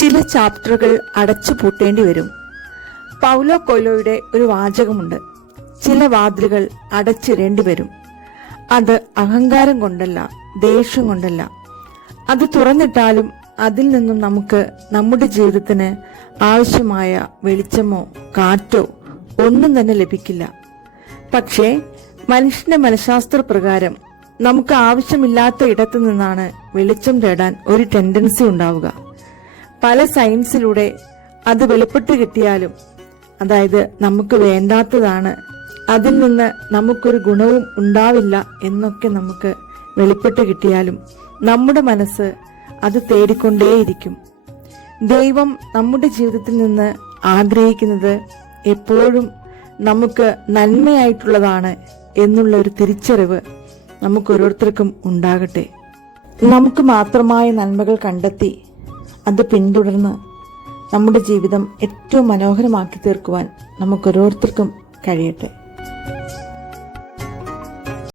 ചില ചാപ്റ്ററുകൾ അടച്ചു പൂട്ടേണ്ടി വരും. പൗലോ കൊയ്ലോയുടെ ഒരു വാചകമുണ്ട്, ചില വാതിലുകൾ അടച്ചിടേണ്ടി വരും. അത് അഹങ്കാരം കൊണ്ടല്ല, ദേഷ്യം കൊണ്ടല്ല. അത് തുറന്നിട്ടാലും അതിൽ നിന്നും നമുക്ക് നമ്മുടെ ജീവിതത്തിന് ആവശ്യമായ വെളിച്ചമോ കാറ്റോ ഒന്നും തന്നെ ലഭിക്കില്ല. പക്ഷേ മനുഷ്യന്റെ മനഃശാസ്ത്ര പ്രകാരം നമുക്ക് ആവശ്യമില്ലാത്ത ഇടത്തു നിന്നാണ് വെളിച്ചം തേടാൻ ഒരു ടെൻഡൻസി ഉണ്ടാവുക. പല സയൻസിലൂടെ അത് വെളിപ്പെട്ട് കിട്ടിയാലും, അതായത് നമുക്ക് വേണ്ടാത്തതാണ്, അതിൽ നിന്ന് നമുക്കൊരു ഗുണവും ഉണ്ടാവില്ല എന്നൊക്കെ നമുക്ക് വെളിപ്പെട്ട് കിട്ടിയാലും നമ്മുടെ മനസ്സ് അത് തേടിക്കൊണ്ടേയിരിക്കും. ദൈവം നമ്മുടെ ജീവിതത്തിൽ നിന്ന് ആഗ്രഹിക്കുന്നത് എപ്പോഴും നമുക്ക് നന്മയായിട്ടുള്ളതാണ് എന്നുള്ള ഒരു തിരിച്ചറിവ് നമുക്ക് ഓരോരുത്തർക്കും ഉണ്ടാകട്ടെ. നമുക്ക് മാത്രമായ നന്മകൾ കണ്ടെത്തി അത് പിന്തുടർന്ന് നമ്മുടെ ജീവിതം ഏറ്റവും മനോഹരമാക്കി തീർക്കുവാൻ നമുക്ക് ഓരോരുത്തർക്കും കഴിയട്ടെ.